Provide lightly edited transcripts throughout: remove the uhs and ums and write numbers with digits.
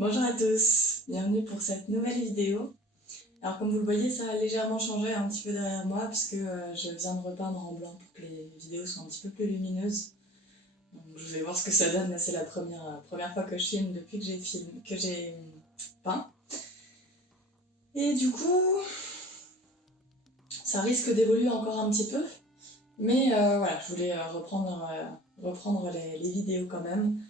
Bonjour à tous, bienvenue pour cette nouvelle vidéo. Alors comme vous le voyez, ça a légèrement changé un petit peu derrière moi puisque je viens de repeindre en blanc pour que les vidéos soient un petit peu plus lumineuses. Donc je vais voir ce que ça donne, c'est la première fois que je filme depuis que j'ai peint. Et du coup, ça risque d'évoluer encore un petit peu, mais voilà, je voulais reprendre les vidéos quand même.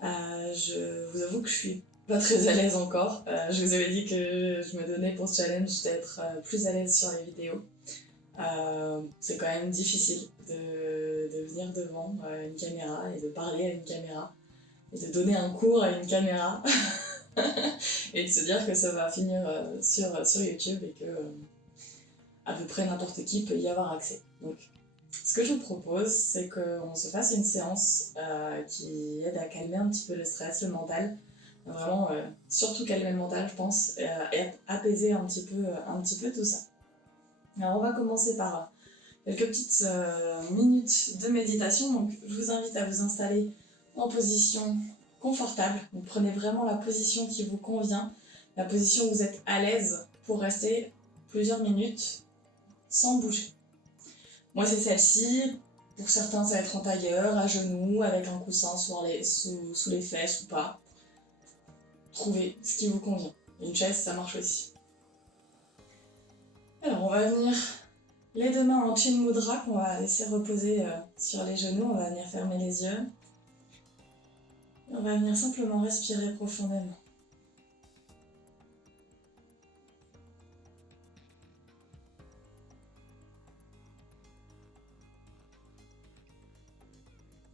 Je vous avoue que je suis pas très à l'aise encore. Je vous avais dit que je me donnais pour ce challenge d'être plus à l'aise sur les vidéos. C'est quand même difficile de venir devant une caméra et de parler à une caméra et de donner un cours à une caméra et de se dire que ça va finir sur YouTube et que à peu près n'importe qui peut y avoir accès. Donc, ce que je vous propose, c'est qu'on se fasse une séance qui aide à calmer un petit peu le stress, le mental. Vraiment, surtout calmer le mental, je pense, et apaiser un petit peu tout ça. Alors, on va commencer par quelques petites minutes de méditation. Donc, je vous invite à vous installer en position confortable. Vous prenez vraiment la position qui vous convient, la position où vous êtes à l'aise pour rester plusieurs minutes sans bouger. Moi, c'est celle-ci. Pour certains, ça va être en tailleur, à genoux, avec un coussin sous les fesses ou pas. Trouvez ce qui vous convient. Une chaise, ça marche aussi. Alors, on va venir les deux mains en Chin Mudra qu'on va laisser reposer sur les genoux. On va venir fermer les yeux. Et on va venir simplement respirer profondément.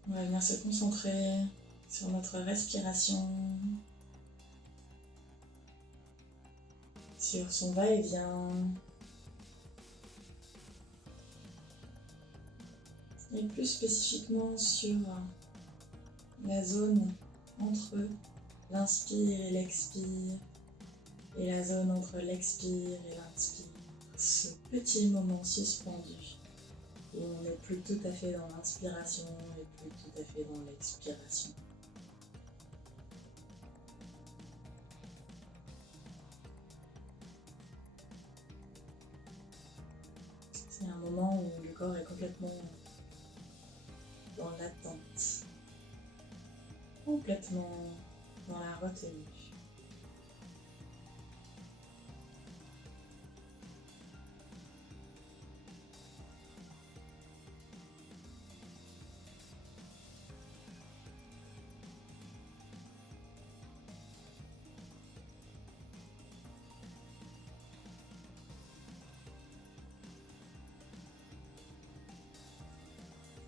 On va venir se concentrer sur notre respiration, sur son va-et-vient, et plus spécifiquement sur la zone entre l'inspire et l'expire, et la zone entre l'expire et l'inspire. Ce petit moment suspendu où on n'est plus tout à fait dans l'inspiration et plus tout à fait dans l'expiration. C'est un moment où le corps est complètement dans l'attente, complètement dans la retenue.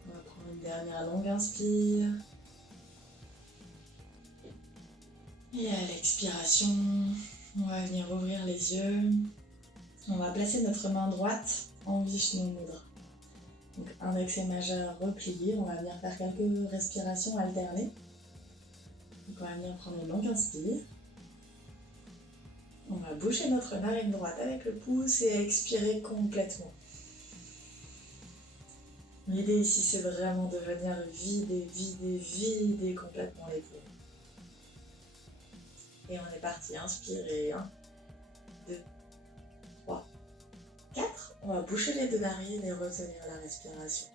On va prendre une dernière longue inspire. Et à l'expiration, on va venir ouvrir les yeux. On va placer notre main droite en Vishnu Mudra. Donc index et majeur replié, on va venir faire quelques respirations alternées. Donc on va venir prendre une longue inspire. On va boucher notre narine droite avec le pouce et expirer complètement. L'idée ici, c'est vraiment de venir vider complètement les poumons. Et on est parti, inspirez, 1, 2, 3, 4. On va boucher les deux narines et retenir la respiration.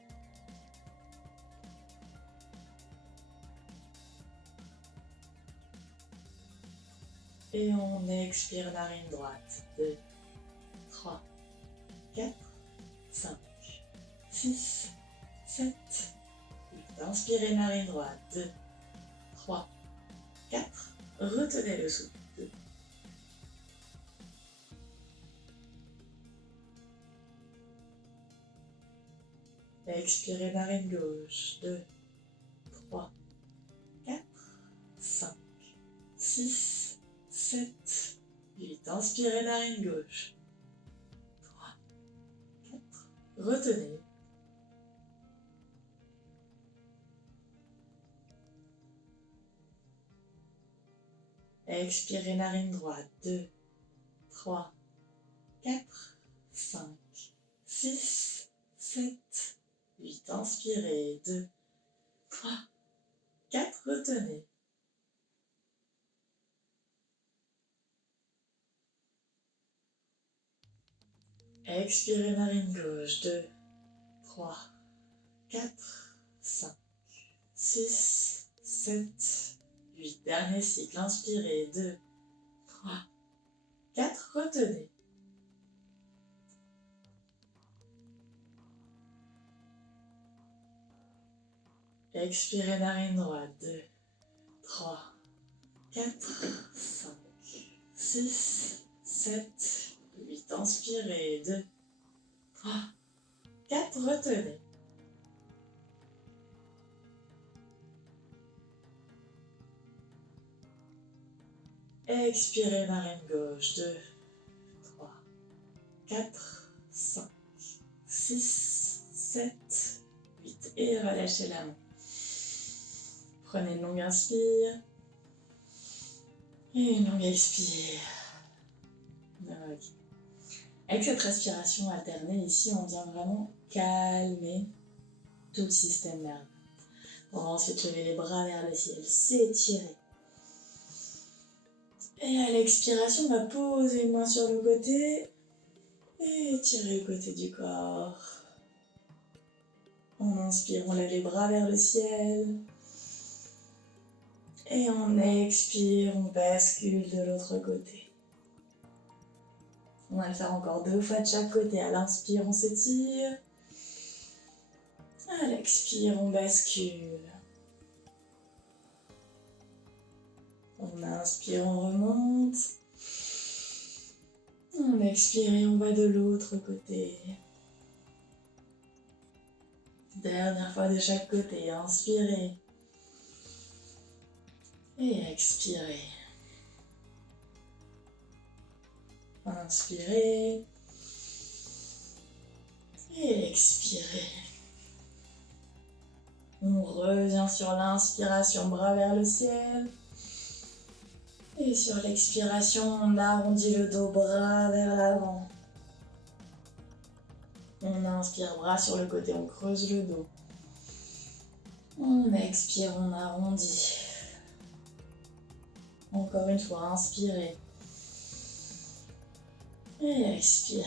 Et on expire narine droite, 2, 3, 4, 5, 6, 7, 8. Inspirez narine droite, 2, 3, 4. Retenez le souffle. 2. Expirez narine gauche. 2, 3, 4, 5, 6, 7, 8. Inspirez narine gauche. 3, 4. Retenez. Expirez narine droite. 2, 3, 4, 5, 6, 7, 8. Inspirez. 2, 3, 4. Retenez. Expirez narine gauche. 2, 3, 4, 5, 6, 7, 8. Dernier cycle. Inspirez. 2, 3, 4. Retenez. Expirez narine droite. 2, 3, 4, 5, 6, 7, 8. Inspirez. 2, 3, 4. Retenez. Expirez narine gauche. 2, 3, 4, 5, 6, 7, 8. Et relâchez la main. Prenez une longue inspire. Et une longue expire. Ok. Avec cette respiration alternée, ici, on vient vraiment calmer tout le système nerveux. On va ensuite lever les bras vers le ciel, s'étirer. Et à l'expiration, on va poser une main sur le côté et étirer le côté du corps. On inspire, on lève les bras vers le ciel. Et on expire, on bascule de l'autre côté. On va le faire encore 2 fois de chaque côté. À l'inspire, on s'étire. À l'expire, on bascule. On inspire, on remonte. On expire et on va de l'autre côté. Dernière fois de chaque côté. Inspirez. Et expirez. Inspirez. Et expirez. On revient sur l'inspiration, bras vers le ciel. Et sur l'expiration, on arrondit le dos, bras vers l'avant. On inspire, bras sur le côté, on creuse le dos. On expire, on arrondit. Encore une fois, inspirez. Et expirez.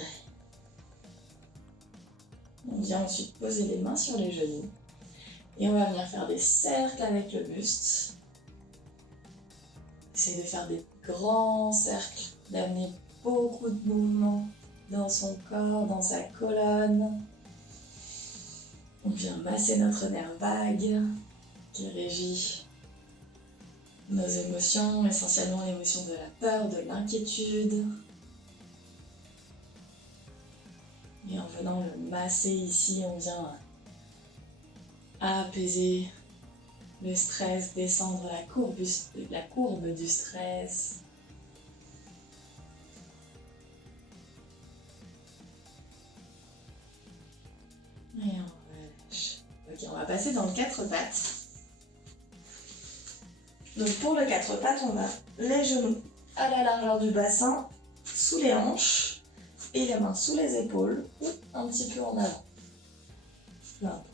On vient ensuite poser les mains sur les genoux. Et on va venir faire des cercles avec le buste. Essayez de faire des grands cercles, d'amener beaucoup de mouvements dans son corps, dans sa colonne. On vient masser notre nerf vague qui régit nos émotions, essentiellement l'émotion de la peur, de l'inquiétude. Et en venant le masser ici, on vient apaiser le stress, descendre la courbe du stress. Et on relâche. Ok, on va passer dans le 4 pattes. Donc pour le 4 pattes, on a les genoux à la largeur du bassin, sous les hanches, et les mains sous les épaules, ou un petit peu en avant. Peu importe.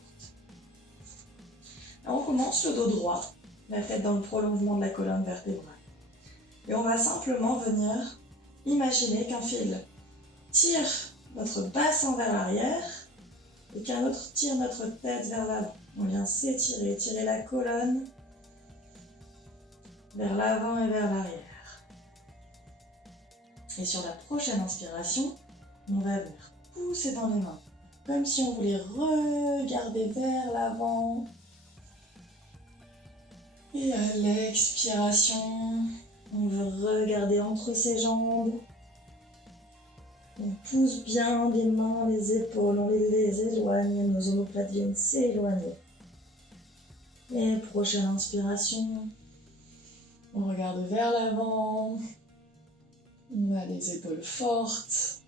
On commence le dos droit, la tête dans le prolongement de la colonne vertébrale. Et on va simplement venir imaginer qu'un fil tire notre bassin vers l'arrière et qu'un autre tire notre tête vers l'avant. On vient s'étirer, tirer la colonne vers l'avant et vers l'arrière. Et sur la prochaine inspiration, on va venir pousser dans les mains, comme si on voulait regarder vers l'avant. Et à l'expiration, on veut regarder entre ses jambes. On pousse bien les mains, les épaules, on les éloigne, nos omoplates viennent s'éloigner. Et prochaine inspiration, on regarde vers l'avant. On a les épaules fortes.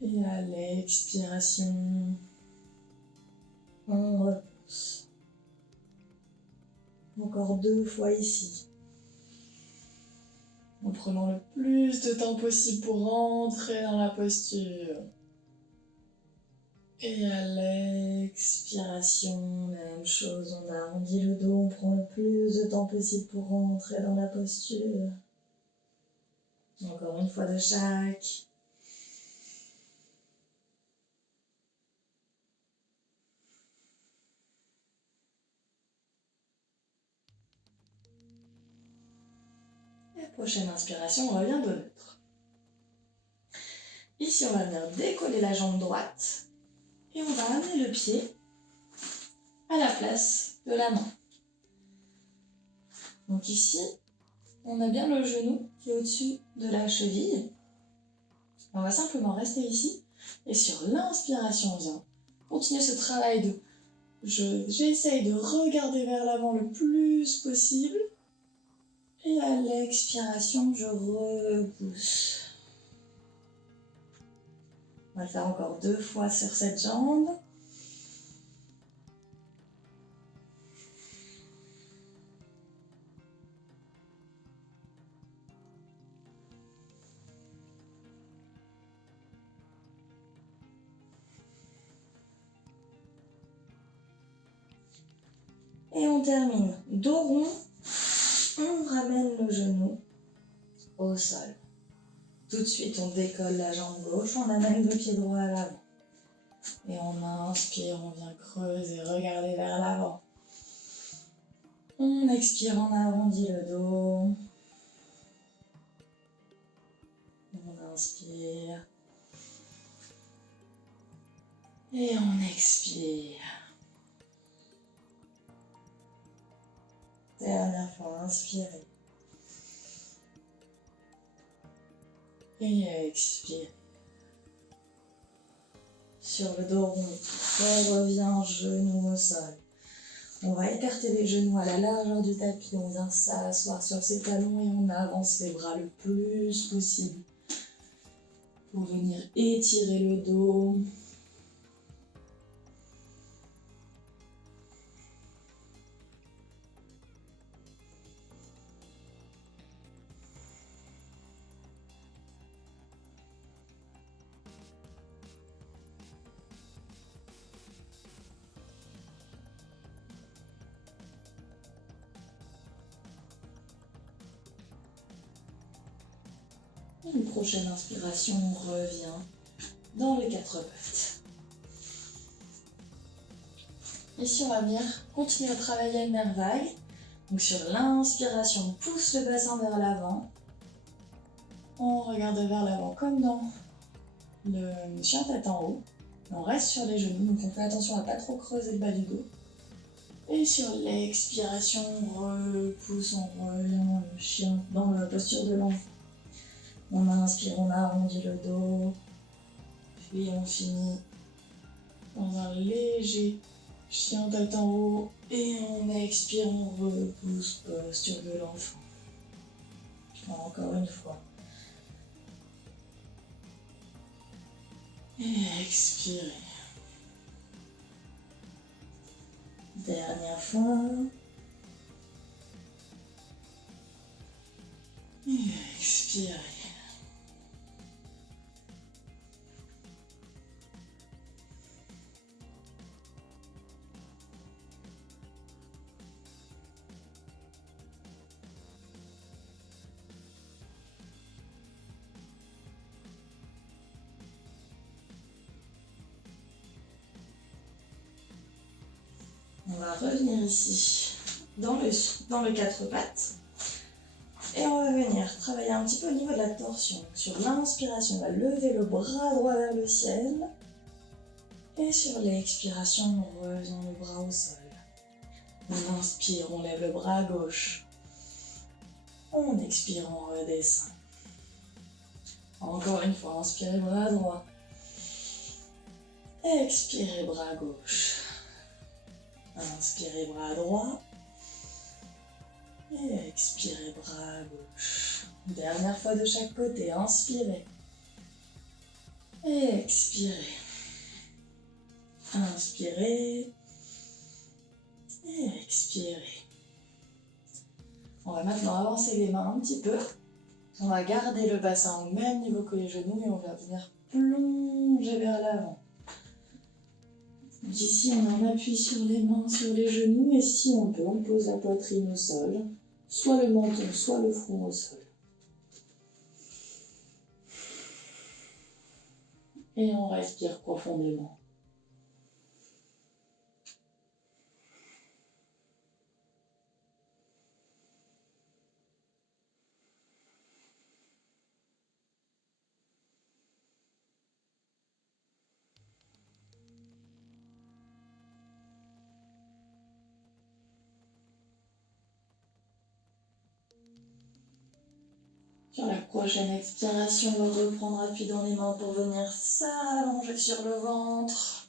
Et à l'expiration, on repousse. Encore 2 fois ici. En prenant le plus de temps possible pour rentrer dans la posture. Et à l'expiration, même chose, on arrondit le dos, on prend le plus de temps possible pour rentrer dans la posture. Encore une fois de chaque. Prochaine inspiration, on revient dos neutre. Ici, on va venir décoller la jambe droite et on va amener le pied à la place de la main. Donc ici, on a bien le genou qui est au-dessus de la cheville. On va simplement rester ici et sur l'inspiration, on vient continuer ce travail de j'essaye de regarder vers l'avant le plus possible et à l'expiration, je repousse. On va le faire encore 2 fois sur cette jambe. Et on termine dos rond, on ramène le genou au sol. Tout de suite, on décolle la jambe gauche, on amène le pied droit à l'avant. Et on inspire, on vient creuser, regarder vers l'avant. On expire, on arrondit le dos. On inspire. Et on expire. Dernière fois, inspirez. Et expirez. Sur le dos rond, on revient genou au sol. On va écarter les genoux à la largeur du tapis. On vient s'asseoir sur ses talons et on avance les bras le plus possible pour venir étirer le dos. Une prochaine inspiration, on revient dans les 4 pattes. Ici, on va venir continuer à travailler le nerf vague. Donc sur l'inspiration, on pousse le bassin vers l'avant. On regarde vers l'avant comme dans le chien tête en haut. On reste sur les genoux, donc on fait attention à ne pas trop creuser le bas du dos. Et sur l'expiration, on repousse, on revient dans le chien, dans la posture de l'enfant. On inspire, on arrondit le dos, puis on finit dans un léger chien tête en haut, et on expire, on repousse, posture de l'enfant. Encore une fois. Et expirez. Dernière fois. Et expirez. On va revenir ici dans le 4 pattes et on va venir travailler un petit peu au niveau de la torsion. Sur l'inspiration, on va lever le bras droit vers le ciel et sur l'expiration, on revient le bras au sol. On inspire, on lève le bras gauche. On expire, on redescend. Encore une fois, inspirez bras droit. Expirez bras gauche. Inspirez bras droit et expirez bras gauche. Dernière fois de chaque côté, inspirez et expirez. Inspirez et expirez. On va maintenant avancer les mains un petit peu. On va garder le bassin au même niveau que les genoux et on va venir plonger vers l'avant. Donc ici, on appuie sur les mains, sur les genoux, et si on peut, on pose la poitrine au sol, soit le menton, soit le front au sol. Et on respire profondément. Sur la prochaine expiration, on va reprendre appui dans les mains pour venir s'allonger sur le ventre.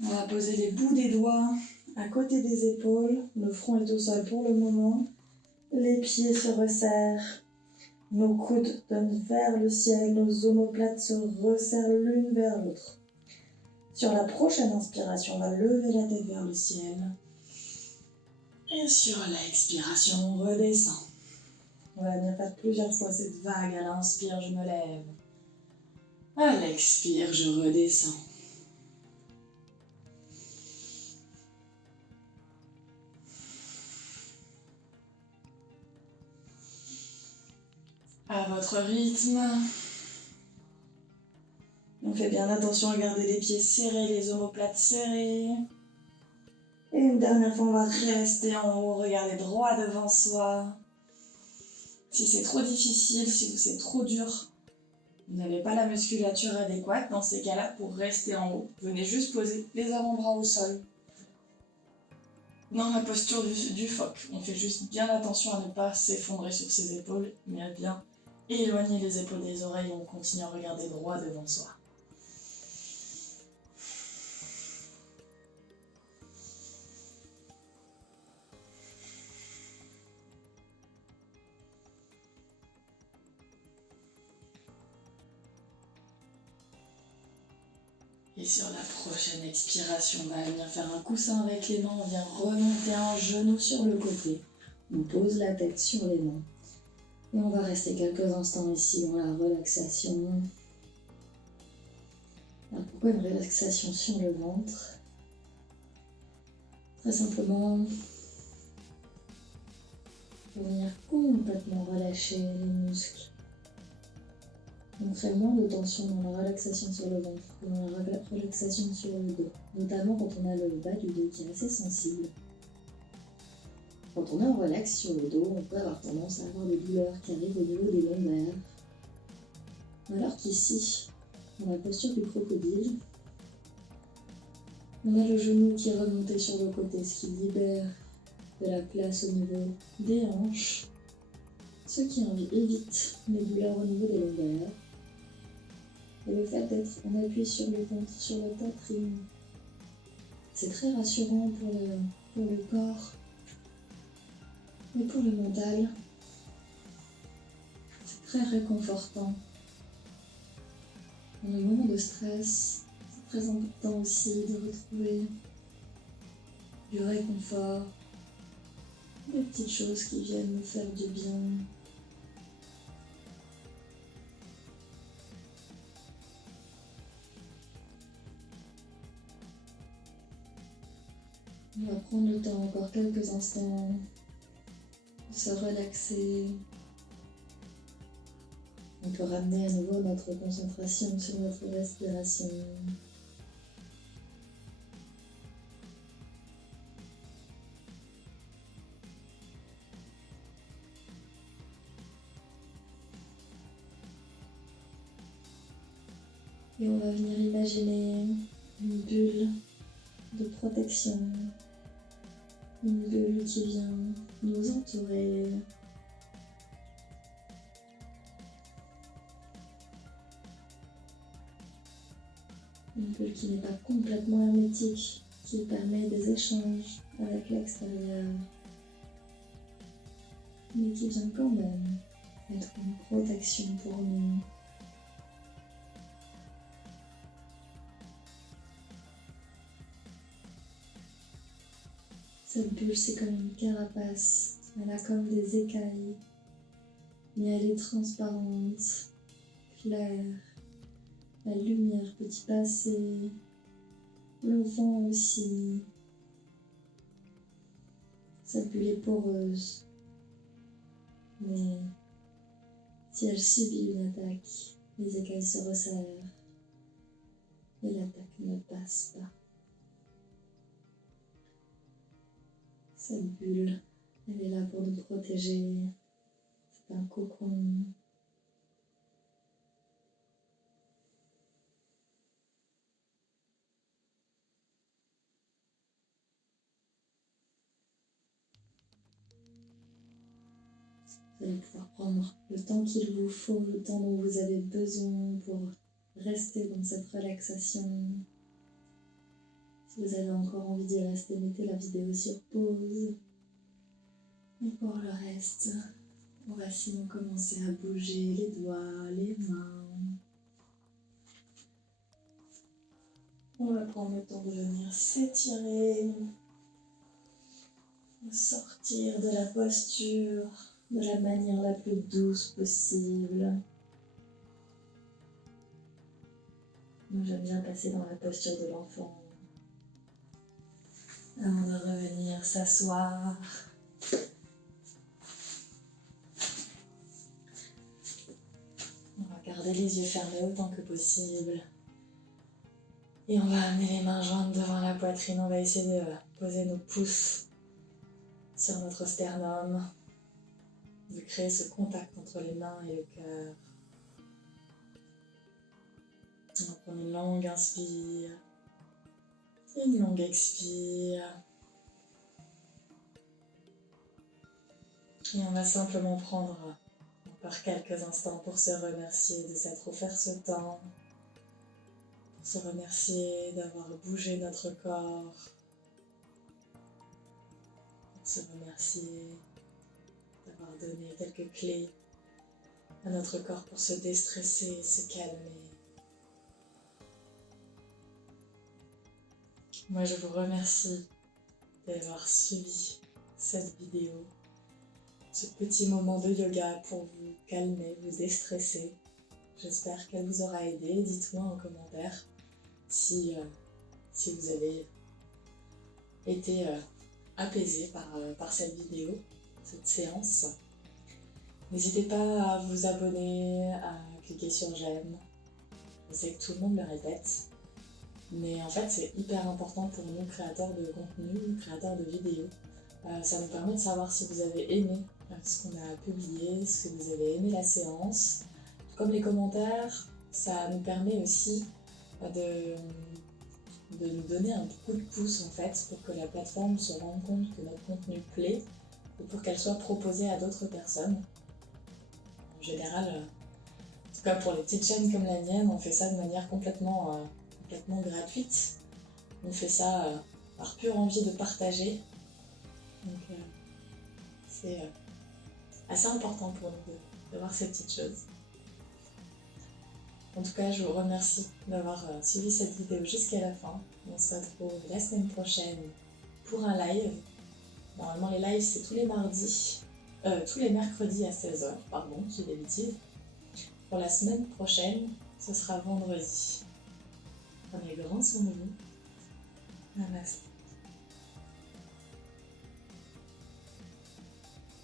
On va poser les bouts des doigts à côté des épaules. Le front est au sol pour le moment. Les pieds se resserrent. Nos coudes donnent vers le ciel. Nos omoplates se resserrent l'une vers l'autre. Sur la prochaine inspiration, on va lever la tête vers le ciel. Et sur l'expiration, on redescend. On va venir faire plusieurs fois cette vague. À l'inspire, je me lève. À l'expire, je redescends. À votre rythme. On fait bien attention à garder les pieds serrés, les omoplates serrées. Et une dernière fois, on va rester en haut, regarder droit devant soi. Si c'est trop difficile, si c'est trop dur, vous n'avez pas la musculature adéquate, dans ces cas-là, pour rester en haut, venez juste poser les avant-bras au sol. Dans la posture du phoque, on fait juste bien attention à ne pas s'effondrer sur ses épaules, mais à bien éloigner les épaules des oreilles, on continue à regarder droit devant soi. Et sur la prochaine expiration, on va venir faire un coussin avec les mains, on vient remonter un genou sur le côté. On pose la tête sur les mains. Et on va rester quelques instants ici dans la relaxation. Alors pourquoi une relaxation sur le ventre? Très simplement, pour venir complètement relâcher les muscles. On crée moins de tension dans la relaxation sur le ventre que dans la relaxation sur le dos, notamment quand on a le bas du dos qui est assez sensible. Quand on est en relax sur le dos, on peut avoir tendance à avoir des douleurs qui arrivent au niveau des lombaires. Alors qu'ici, dans la posture du crocodile, on a le genou qui est remonté sur le côté, ce qui libère de la place au niveau des hanches, ce qui évite les douleurs au niveau des lombaires. Et le fait d'être en appui sur le ventre, sur la poitrine, c'est très rassurant pour le corps et pour le mental. C'est très réconfortant. Dans les moments de stress, c'est très important aussi de retrouver du réconfort, des petites choses qui viennent nous faire du bien. On va prendre le temps, encore quelques instants, de se relaxer. On peut ramener à nouveau notre concentration sur notre respiration. Et on va venir imaginer une bulle de protection, une bulle qui vient nous entourer. Une bulle qui n'est pas complètement hermétique, qui permet des échanges avec l'extérieur, mais qui vient quand même être une protection pour nous. Cette bulle, c'est comme une carapace, elle a comme des écailles, mais elle est transparente, claire. La lumière peut y passer, le vent aussi. Cette bulle est poreuse, mais si elle subit une attaque, les écailles se resserrent et l'attaque ne passe pas. Cette bulle, elle est là pour nous protéger. C'est un cocon. Vous allez pouvoir prendre le temps qu'il vous faut, le temps dont vous avez besoin pour rester dans cette relaxation. Si vous avez encore envie d'y rester, mettez la vidéo sur pause. Et pour le reste, on va sinon commencer à bouger les doigts, les mains. On va prendre le temps de venir s'étirer, de sortir de la posture de la manière la plus douce possible. Moi, j'aime bien passer dans la posture de l'enfant avant de revenir s'asseoir. On va garder les yeux fermés autant que possible. Et on va amener les mains jointes devant la poitrine. On va essayer de poser nos pouces sur notre sternum, de créer ce contact entre les mains et le cœur. On va prendre une longue inspire, une longue expire. Et on va simplement prendre encore quelques instants pour se remercier de s'être offert ce temps, pour se remercier d'avoir bougé notre corps, pour se remercier d'avoir donné quelques clés à notre corps pour se déstresser, se calmer. Moi, je vous remercie d'avoir suivi cette vidéo, ce petit moment de yoga pour vous calmer, vous déstresser. J'espère qu'elle vous aura aidé. Dites-moi en commentaire si vous avez été apaisé par cette vidéo, cette séance. N'hésitez pas à vous abonner, à cliquer sur j'aime. Je sais que tout le monde le répète, mais en fait c'est hyper important pour nous, créateurs de contenu, créateurs de vidéos. Ça nous permet de savoir si vous avez aimé ce qu'on a publié, si vous avez aimé la séance. Comme les commentaires, ça nous permet aussi de nous donner un coup de pouce en fait, pour que la plateforme se rende compte que notre contenu plaît et pour qu'elle soit proposée à d'autres personnes. En général, en tout cas pour les petites chaînes comme la mienne, on fait ça de manière complètement gratuite. On fait ça par pure envie de partager. Donc c'est assez important pour nous de voir ces petites choses. En tout cas, je vous remercie d'avoir suivi cette vidéo jusqu'à la fin. On se retrouve la semaine prochaine pour un live. Normalement, les lives, c'est tous les mercredis à 16h. Pardon, j'ai des bêtises. Pour la semaine prochaine, ce sera vendredi. Prenez grand soin de vous. Namaste.